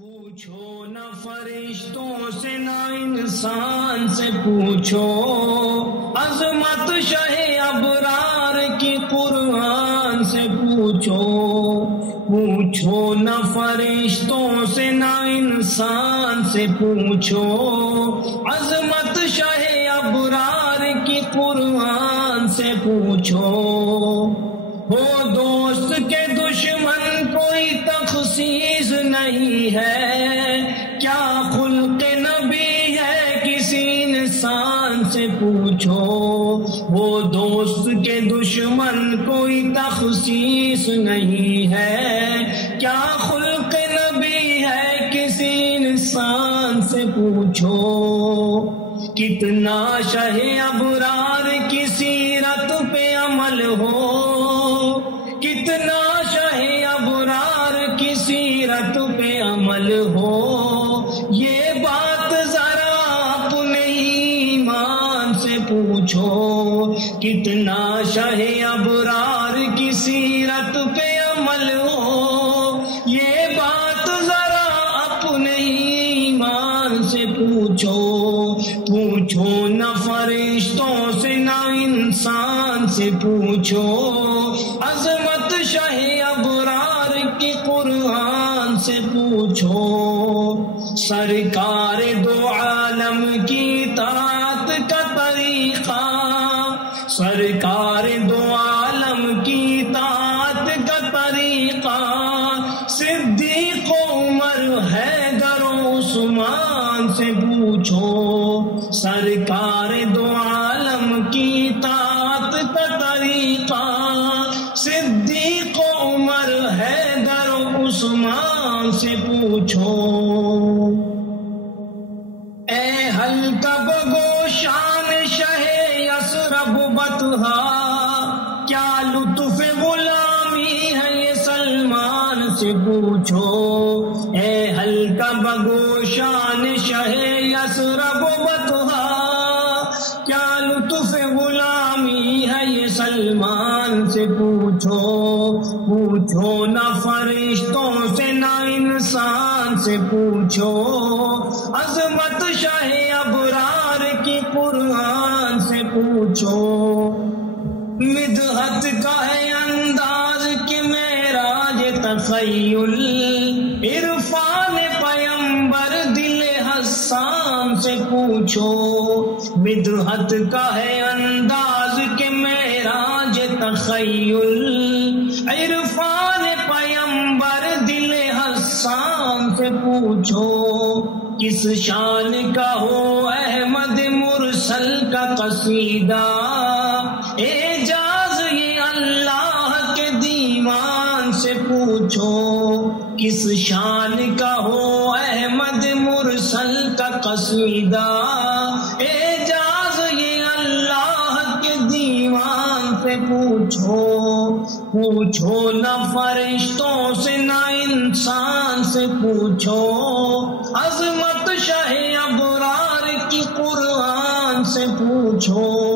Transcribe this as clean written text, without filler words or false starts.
پوچھو نہ فرشتوں سے نہ انسان سے پوچھو، عظمت شہ ابرار کی قرآن سے پوچھو۔ پوچھو نہ فرشتوں سے نہ انسان سے پوچھو، عظمت شہ ابرار کی قرآن سے پوچھو۔ ہو دوست کے دشمن کوئی تخصیص نہیں ہے، کیا خلق نبی ہے کسی انسان سے پوچھو۔ وہ دوست کے دشمن کوئی تخصیص نہیں ہے، کیا خلق نبی ہے کسی انسان سے پوچھو۔ کتنا شہ ابرار کی سیرت پہ عمل ہو، کتنا شہ ابرار کی سیرت پہ عمل ہو، یہ بات ذرا اپنے ایمان سے پوچھو۔ کتنا شہ ابرار کی سیرت پہ عمل ہو، یہ بات ذرا اپنے ایمان سے پوچھو۔ پوچھو نہ فرشتوں سے نہ انسان سے پوچھو، عظمت شہ ابرار کی قرآن سے پوچھو۔ سرکار دو عالم کی اطاعت کا طریقہ، سرکار دو عالم کی اطاعت کا طریقہ، صدیق عمر حیدر عثمان سے پوچھو۔ سرکار دو عالم کی اطاعت کا طریقہ، صدیق عمر حیدر عثمان سے پوچھو۔ اے حلقہ بگوشان شہ یثرب بطحا، کیا لطف غلامی ہے یہ سلمان سے پوچھو۔ اے حلقہ بگوشان شہ یثرب بطحا، کیا لطف غلامی ہے یہ سلمان سے پوچھو۔ پوچھو نہ فرشتوں سے نہ انسان سے پوچھو، عظمت شہ ابرار کی قرآن سے پوچھو۔ مدحت کا ہے انداز کہ معراج تخیل، عرفان پیمبر دل حسان سے پوچھو۔ مدحت کا ہے انداز کہ معراج تخیل، عرفان پیمبر دل حسان سے پوچھو۔ کس شان کا ہو احمد مرسل کا قصیدہ، اعجاز یہ اللہ کے دیوان سے پوچھو۔ کس شان کا ہو احمد مرسل کا قصیدہ، اعجاز یہ اللہ کے دیوان سے پوچھو۔ پوچھو نہ فرشتوں سے نہ انسان سے پوچھو، عظمت شہ ابرار کی قرآن سے پوچھو۔